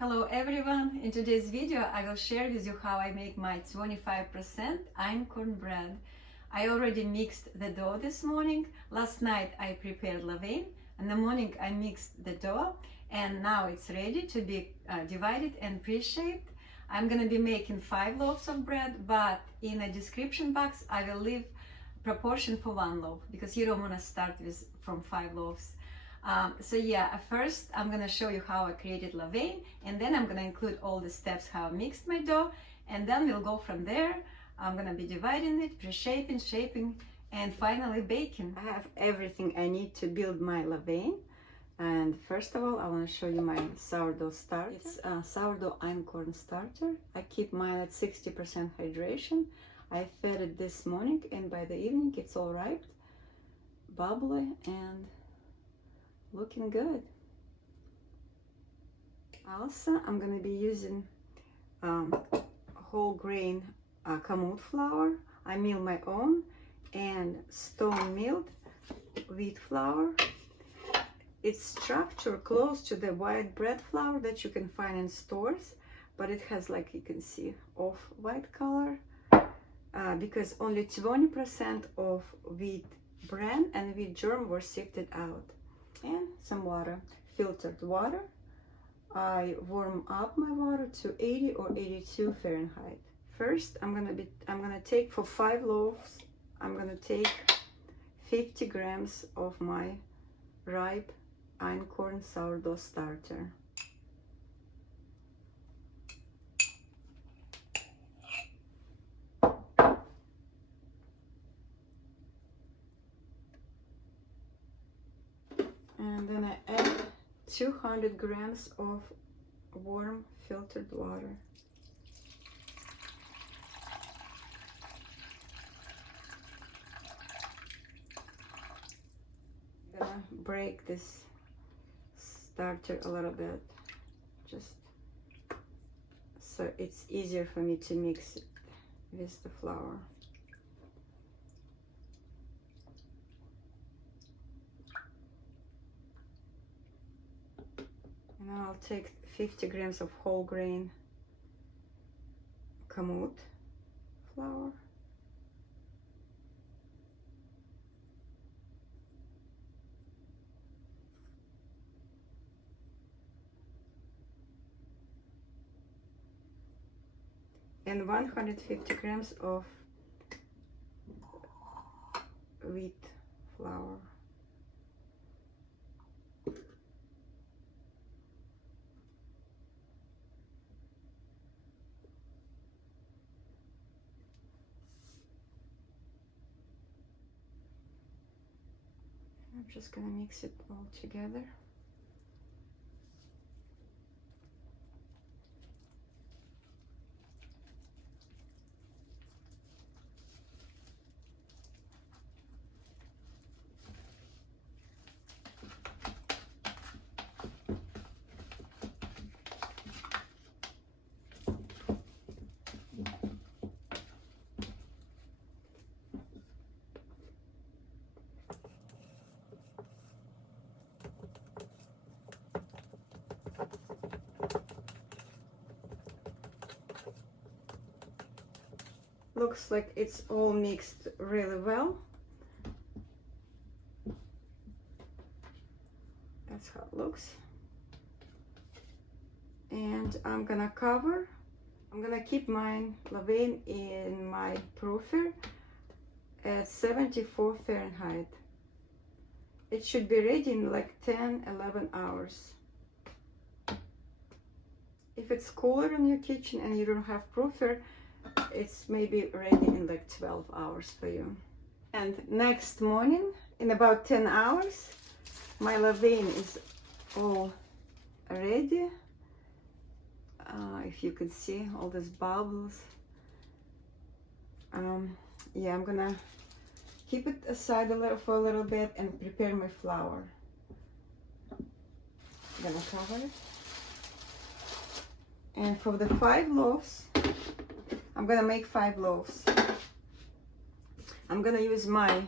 Hello everyone! In today's video I will share with you how I make my 25% Einkorn bread. I already mixed the dough this morning. Last night I prepared Levain. In the morning I mixed the dough and now it's ready to be divided and pre-shaped. I'm gonna be making 5 loaves of bread, but in the description box I will leave proportion for 1 loaf because you don't want to start from 5 loaves. So yeah, first I'm gonna show you how I created Levain, and then I'm gonna include all the steps how I mixed my dough, and then we'll go from there. I'm gonna be dividing it, pre-shaping, shaping, and finally baking. I have everything I need to build my Levain, and first of all I want to show you my sourdough starter. It's a sourdough Einkorn starter. I keep mine at 60% hydration. I fed it this morning, and by the evening it's all ripe, bubbly, and looking good. Also, I'm going to be using whole grain Kamut flour. I mill my own, and stone milled wheat flour. It's structured close to the white bread flour that you can find in stores, but it has, like you can see, off-white color because only 20% of wheat bran and wheat germ were sifted out. And some water, filtered water. I warm up my water to 80 or 82 Fahrenheit. First, I'm gonna take for 5 loaves. I'm gonna take 50 grams of my ripe Einkorn sourdough starter. And then I add 200 grams of warm filtered water. I'm gonna break this starter a little bit, just so it's easier for me to mix it with the flour. And I'll take 50 grams of whole grain Kamut flour. And 150 grams of wheat flour. I'm just gonna mix it all together. Looks like it's all mixed really well. That's how it looks. And I'm gonna keep my Levain in my proofer at 74 Fahrenheit. It should be ready in like 10-11 hours. If it's cooler in your kitchen and you don't have proofer, it's maybe ready in like 12 hours for you. And next morning, in about 10 hours, my Levain is all ready. If you can see all these bubbles. Yeah, I'm gonna keep it aside for a little bit and prepare my flour. I'm gonna cover it. And for the 5 loaves, I'm gonna make 5 loaves. I'm gonna use my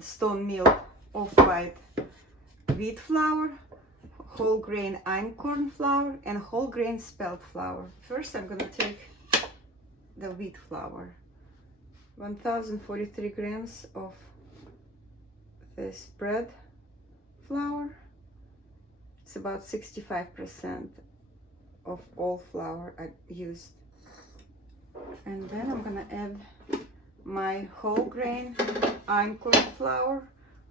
stone milled off-white wheat flour, whole grain Einkorn flour and whole grain Spelt flour. First, I'm gonna take the wheat flour. 1043 grams of this bread flour. It's about 65% of all flour I used. And then I'm gonna add my whole grain Einkorn flour.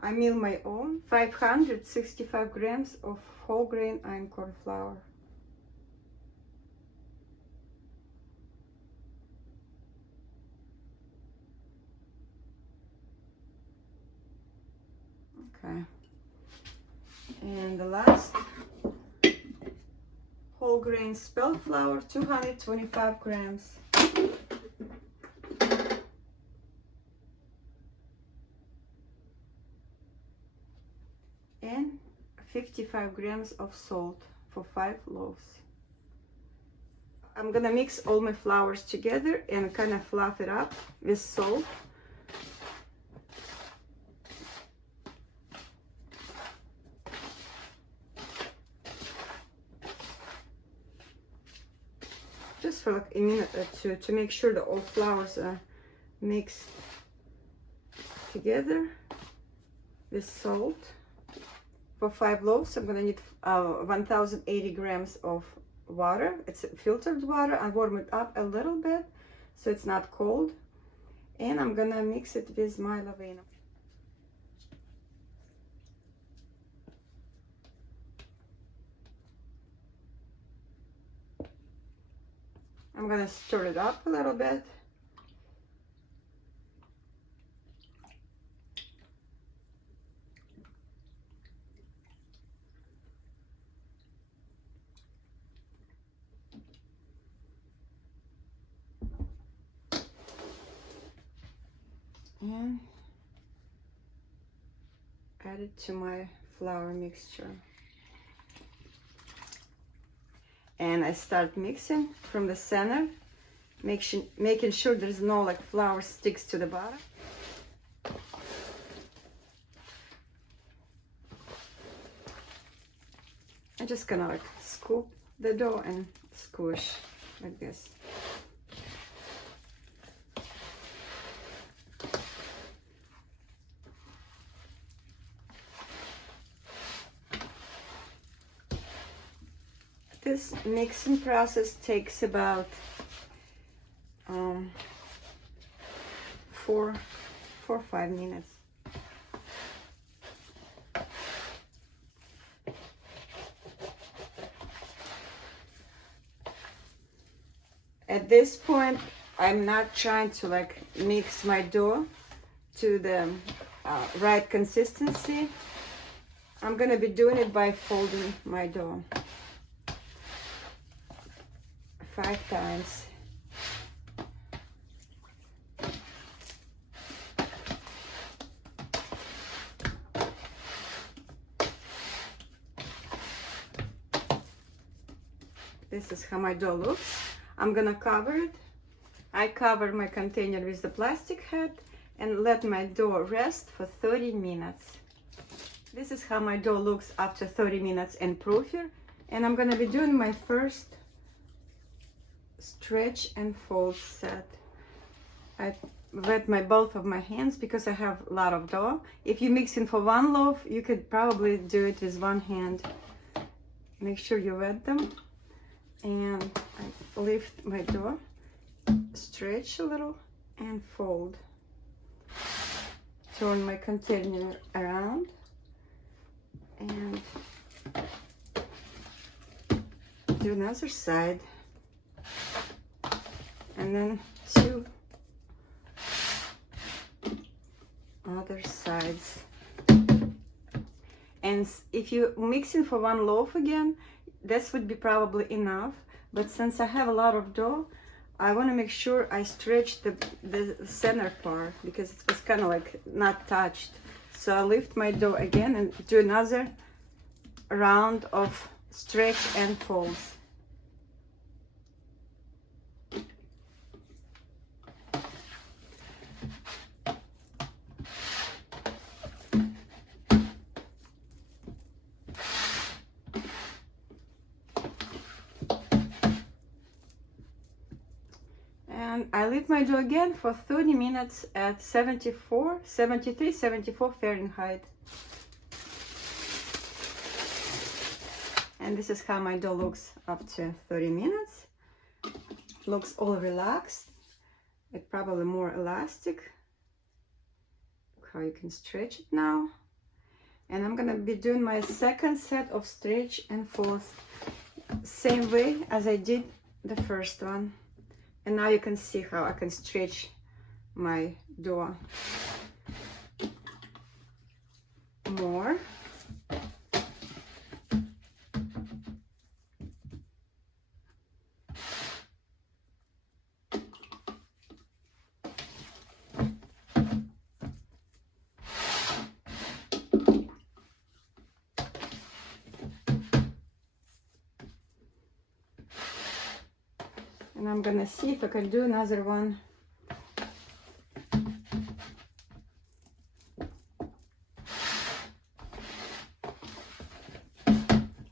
I mill my own. 565 grams of whole grain Einkorn flour. Okay. And the last, whole grain Spelt flour, 225 grams. And 55 grams of salt for 5 loaves. I'm gonna mix all my flours together and kind of fluff it up with salt. Just for like a minute or two to make sure that all flours are mixed together with salt. For 5 loaves, I'm gonna need 1080 grams of water. It's filtered water. I warm it up a little bit so it's not cold. And I'm gonna mix it with my Levain. I'm gonna stir it up a little bit. And add it to my flour mixture. And I start mixing from the center, making sure there's no like flour sticks to the bottom. I'm just gonna like scoop the dough and squish like this. This mixing process takes about 4 or 5 minutes. At this point, I'm not trying to like mix my dough to the right consistency. I'm gonna be doing it by folding my dough 5 times. This is how my dough looks. I'm gonna cover it. I cover my container with the plastic hat and let my dough rest for 30 minutes. This is how my dough looks after 30 minutes in proofer. And I'm gonna be doing my first stretch and fold set. I wet both of my hands because I have a lot of dough. If you're mixing for 1 loaf, you could probably do it with 1 hand. Make sure you wet them. And I lift my dough, stretch a little, and fold. Turn my container around and do another side. And then 2 other sides. And if you're mixing for 1 loaf again, this would be probably enough, but since I have a lot of dough, I want to make sure I stretch the center part because it was kind of like not touched. So I lift my dough again and do another round of stretch and folds. And I leave my dough again for 30 minutes at 74 Fahrenheit. And this is how my dough looks after 30 minutes. Looks all relaxed. It's probably more elastic. Look how you can stretch it now. And I'm gonna be doing my second set of stretch and folds, same way as I did the first one. And now you can see how I can stretch my dough more. And I'm gonna see if I can do another one.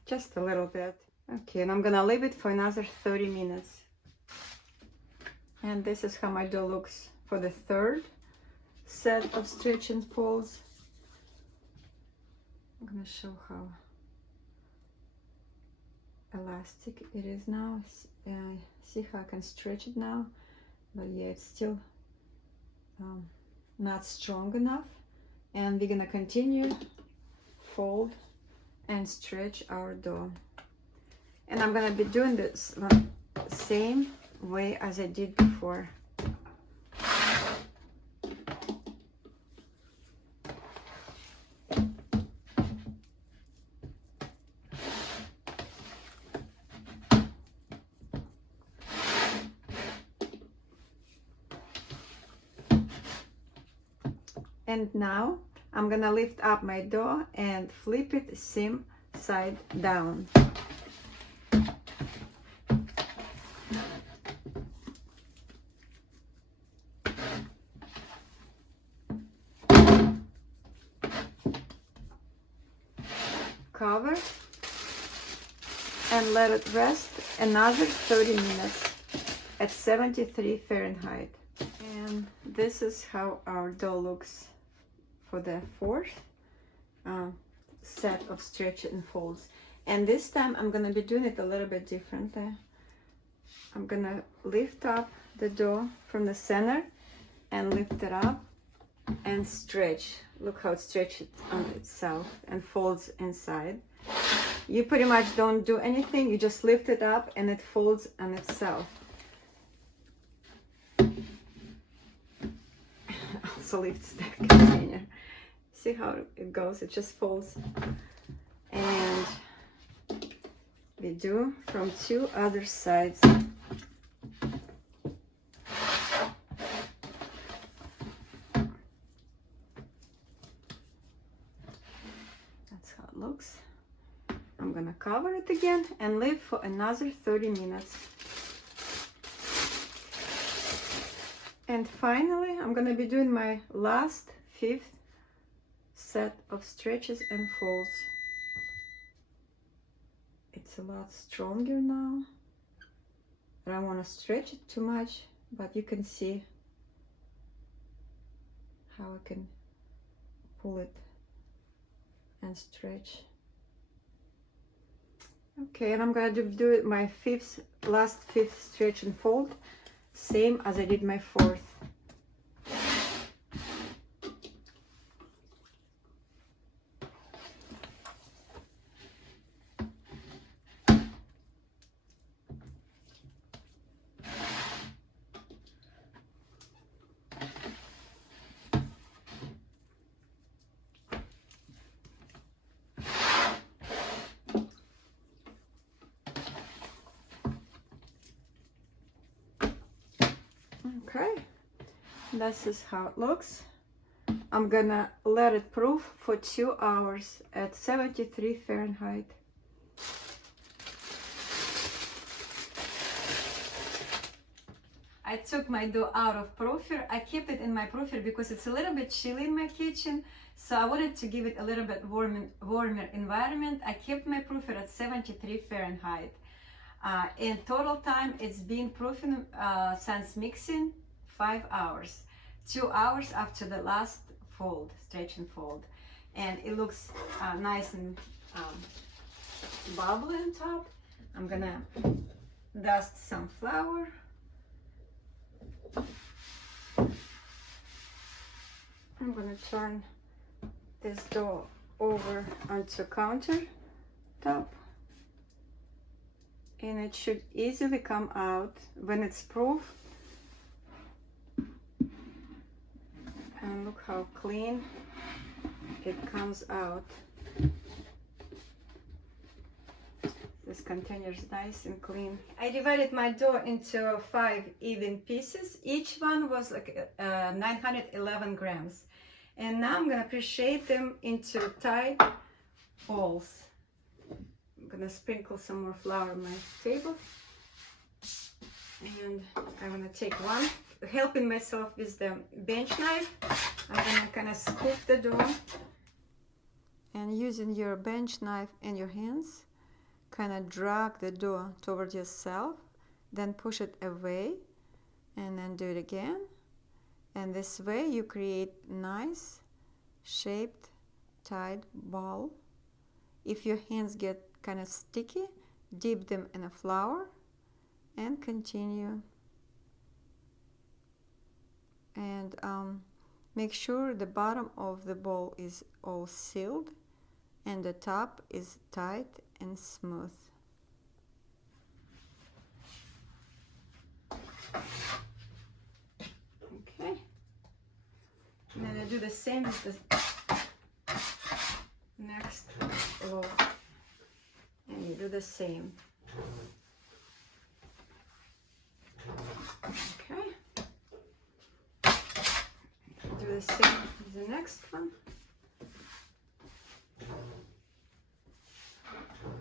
Just a little bit. Okay, and I'm gonna leave it for another 30 minutes. And this is how my dough looks for the third set of stretch and folds. I'm gonna show how elastic it is now. See how I can stretch it now, but yeah, it's still not strong enough. And we're gonna continue fold and stretch our dough. And I'm gonna be doing this same way as I did before. And now I'm gonna lift up my dough and flip it same side down. Cover and let it rest another 30 minutes at 73 Fahrenheit. And this is how our dough looks for the fourth set of stretch and folds. And this time I'm gonna be doing it a little bit differently. I'm gonna lift up the dough from the center and lift it up and stretch. Look how it stretches on itself and folds inside. You pretty much don't do anything, you just lift it up and it folds on itself. Also lifts the container. See how it goes, it just folds. And we do from two other sides. That's how it looks. I'm gonna cover it again and leave for another 30 minutes. And finally, I'm gonna be doing my last fifth set of stretches and folds. It's a lot stronger now. I don't want to stretch it too much, but you can see how I can pull it and stretch. Okay, and I'm gonna do it my last fifth stretch and fold, same as I did my fourth. Okay, this is how it looks. I'm gonna let it proof for 2 hours at 73 Fahrenheit. I took my dough out of proofer. I kept it in my proofer because it's a little bit chilly in my kitchen, so I wanted to give it a little bit warmer environment. I kept my proofer at 73 Fahrenheit. In total time, it's been proofing since mixing 5 hours. 2 hours after the last fold, stretch and fold. And it looks nice and bubbly on top. I'm gonna dust some flour. I'm gonna turn this dough over onto countertop, and it should easily come out when it's proof. And look how clean it comes out. This container is nice and clean. I divided my dough into 5 even pieces. Each one was like 911 grams. And now I'm gonna pre-shape them into tight balls. I'm gonna sprinkle some more flour on my table. And I'm gonna take one, helping myself with the bench knife. I'm gonna kind of scoop the dough. And using your bench knife in your hands, kind of drag the dough toward yourself, then push it away, and then do it again. And this way you create nice shaped tight ball. If your hands get kind of sticky, dip them in a flour and continue. And make sure the bottom of the ball is all sealed and the top is tight and smooth. Okay. And then I do the same with the next loaf. And you do the same. Okay. Do the same with the next one.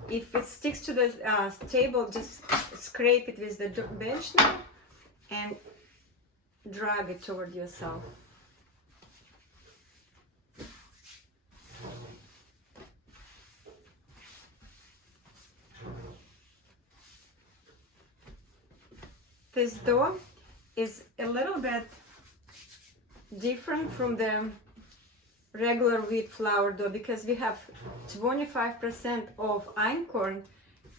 If it sticks to the table, just scrape it with the bench knife and drag it toward yourself. This dough is a little bit different from the regular wheat flour dough because we have 25% of Einkorn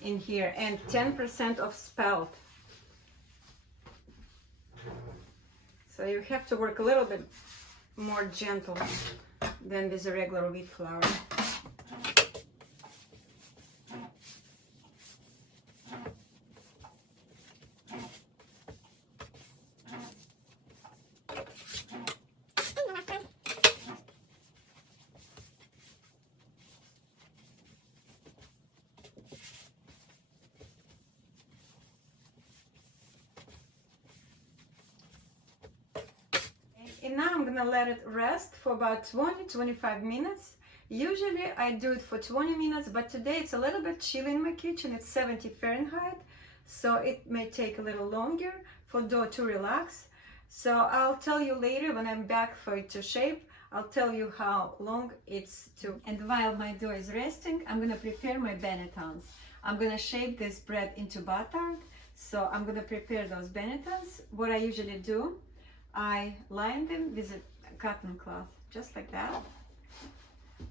in here and 10% of Spelt. So you have to work a little bit more gentle than with the regular wheat flour. And now I'm gonna let it rest for about 20-25 minutes. Usually I do it for 20 minutes, but today it's a little bit chilly in my kitchen. It's 70 Fahrenheit, so it may take a little longer for dough to relax. So I'll tell you later when I'm back for it to shape. I'll tell you how long it's to. And while my dough is resting, I'm gonna prepare my bannetons. I'm gonna shape this bread into batter. So I'm gonna prepare those bannetons. What I usually do, I line them with a cotton cloth, just like that.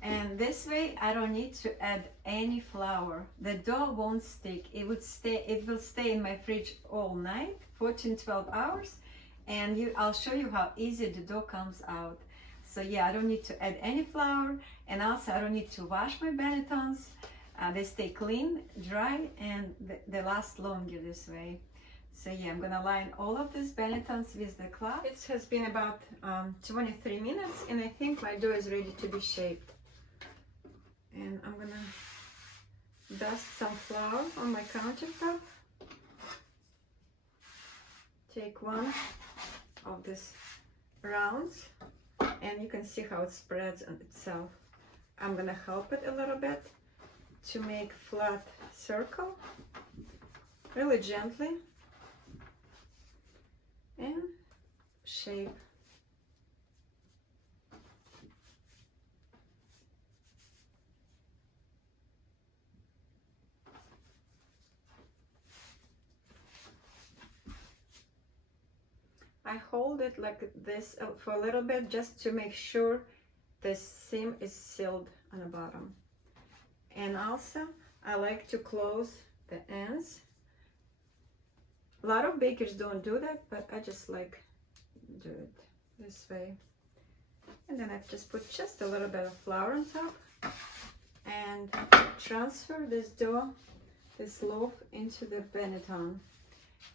And this way I don't need to add any flour. The dough won't stick. It will stay in my fridge all night, 14-12 hours. And I'll show you how easy the dough comes out. So yeah, I don't need to add any flour, and also I don't need to wash my bannetons. They stay clean, dry, and they last longer this way. So yeah, I'm gonna line all of these bannetons with the cloth. It has been about 23 minutes, and I think my dough is ready to be shaped. And I'm gonna dust some flour on my countertop. Take one of these rounds, and you can see how it spreads on itself. I'm gonna help it a little bit to make flat circle, really gently, and shape. I hold it like this for a little bit just to make sure the seam is sealed on the bottom. And also I like to close the ends. A lot of bakers don't do that, but I just like do it this way. And then I just put just a little bit of flour on top and transfer this dough, this loaf, into the Benetton.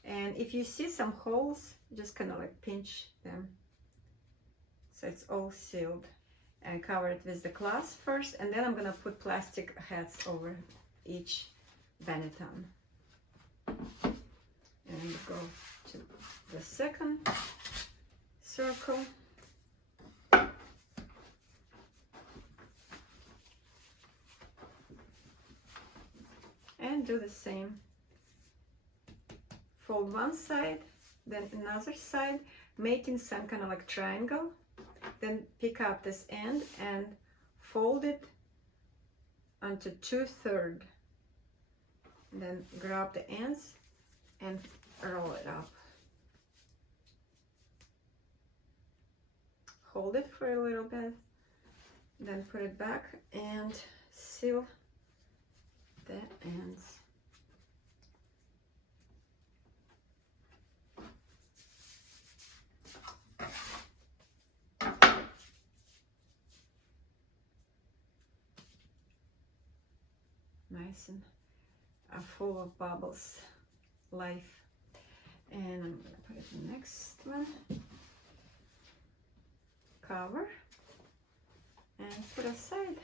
And if you see some holes, just kind of like pinch them so it's all sealed. And cover it with the cloth first, and then I'm gonna put plastic hats over each Benetton. And go to the second circle. And do the same. Fold one side, then another side, making some kind of like triangle. Then pick up this end and fold it onto 2/3. Then grab the ends and roll it up. Hold it for a little bit, then put it back and seal the ends. Nice and full of bubbles, life. And I'm gonna put it in the next one. Cover and put aside.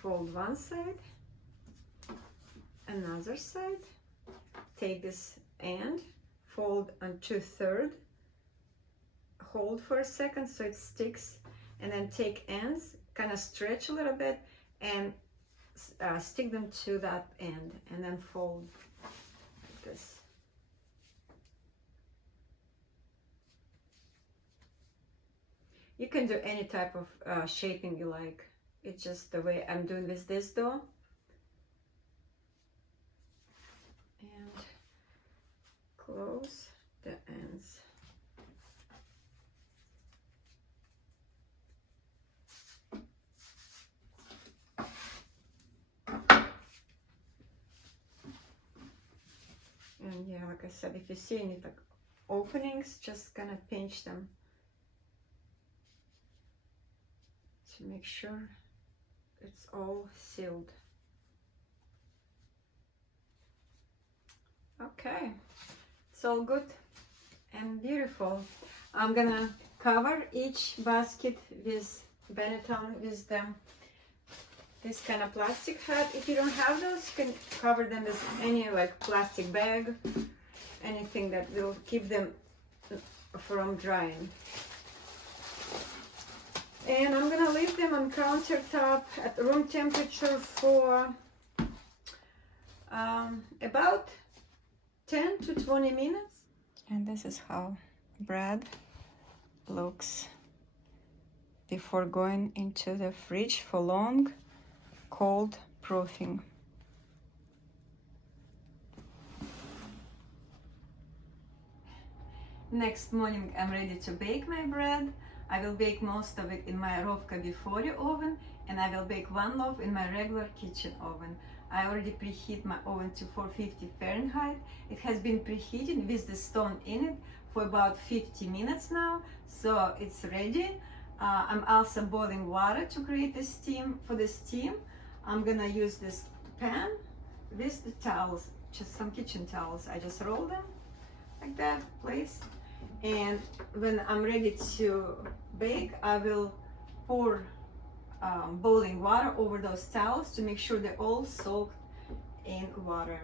Fold one side, another side. Take this end, fold on 2/3. Hold for a second so it sticks, and then take ends, kind of stretch a little bit and stick them to that end, and then fold like this. You can do any type of shaping you like. It's just the way I'm doing with this dough. And close the ends. And yeah, like I said, if you see any like openings, just kind of pinch them to make sure it's all sealed. Okay, it's all good and beautiful. I'm gonna cover each basket with Benetton with this kind of plastic hat. If you don't have those, you can cover them with any like plastic bag, anything that will keep them from drying. And I'm gonna leave them on countertop at room temperature for about 10 to 20 minutes. And this is how bread looks before going into the fridge for long cold proofing. Next morning I'm ready to bake my bread. I will bake most of it in my Rovka before oven, and I will bake one loaf in my regular kitchen oven. I already preheat my oven to 450 Fahrenheit. It has been preheated with the stone in it for about 50 minutes now, so it's ready. I'm also boiling water to create the steam. For the steam, I'm gonna use this pan with the towels, just some kitchen towels. I just roll them like that, place. And when I'm ready to bake, I will pour boiling water over those towels to make sure they're all soaked in water,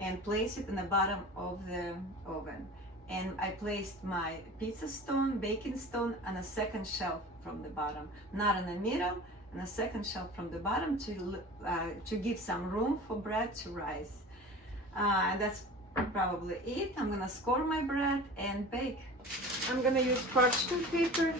and place it in the bottom of the oven. And I placed my pizza stone, baking stone, on a second shelf from the bottom, not in the middle, and a second shelf from the bottom to give some room for bread to rise. And that's probably it. I'm gonna score my bread and bake. I'm gonna use parchment paper.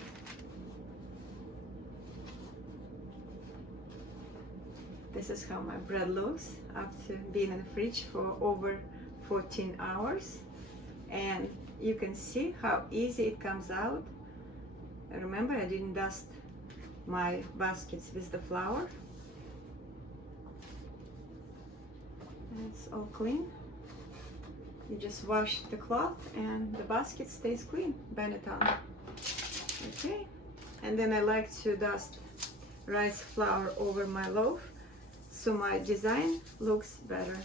The This is how my bread looks after being in the fridge for over 14 hours. And you can see how easy it comes out. Remember, I didn't dust my baskets with the flour. It's all clean. You just wash the cloth and the basket stays clean. Bend it on. Okay. And then I like to dust rice flour over my loaf so my design looks better.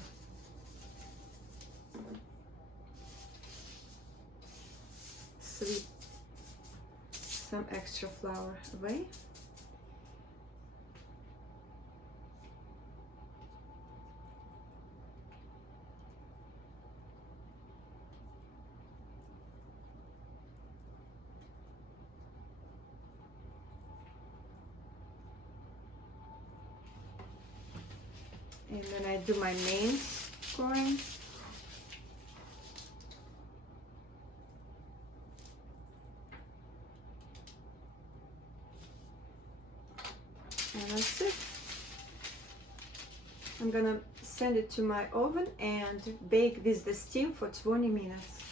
Sweep some extra flour away. And then I do my main scoring. And that's it. I'm gonna send it to my oven and bake with the steam for 20 minutes.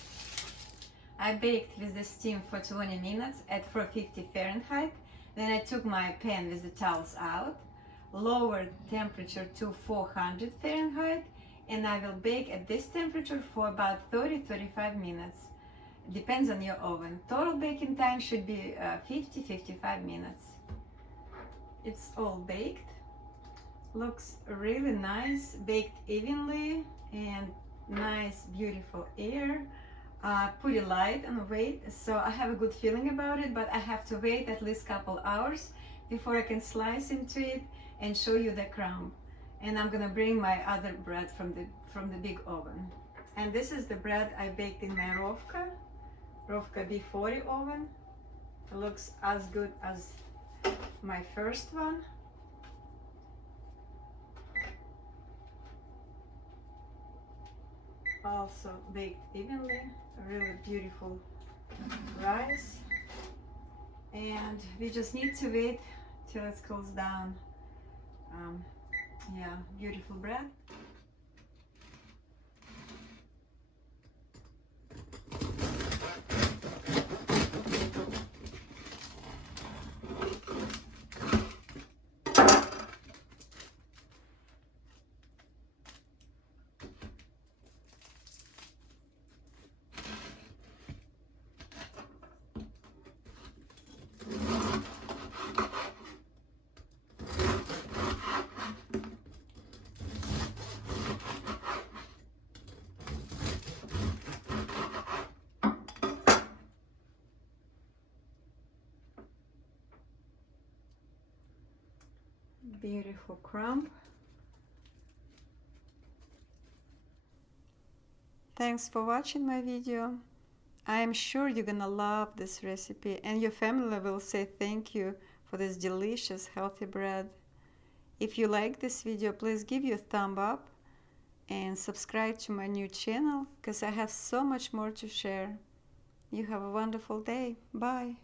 I baked with the steam for 20 minutes at 450 Fahrenheit. Then I took my pan with the towels out, lowered temperature to 400 Fahrenheit, and I will bake at this temperature for about 30-35 minutes. Depends on your oven. Total baking time should be 50-55 minutes. It's all baked. Looks really nice, baked evenly, and nice, beautiful air. Pretty light on weight, so I have a good feeling about it, but I have to wait at least couple hours before I can slice into it and show you the crumb. And I'm gonna bring my other bread from the big oven. And this is the bread I baked in my Rovka B40 oven. It looks as good as my first one. Also baked evenly, a really beautiful rice. And we just need to wait till it cools down. Yeah, beautiful bread. Beautiful crumb. Thanks for watching my video. I am sure you're gonna love this recipe and your family will say thank you for this delicious healthy bread. If you like this video, please give you a thumb up and subscribe to my new channel because I have so much more to share. You have a wonderful day. Bye.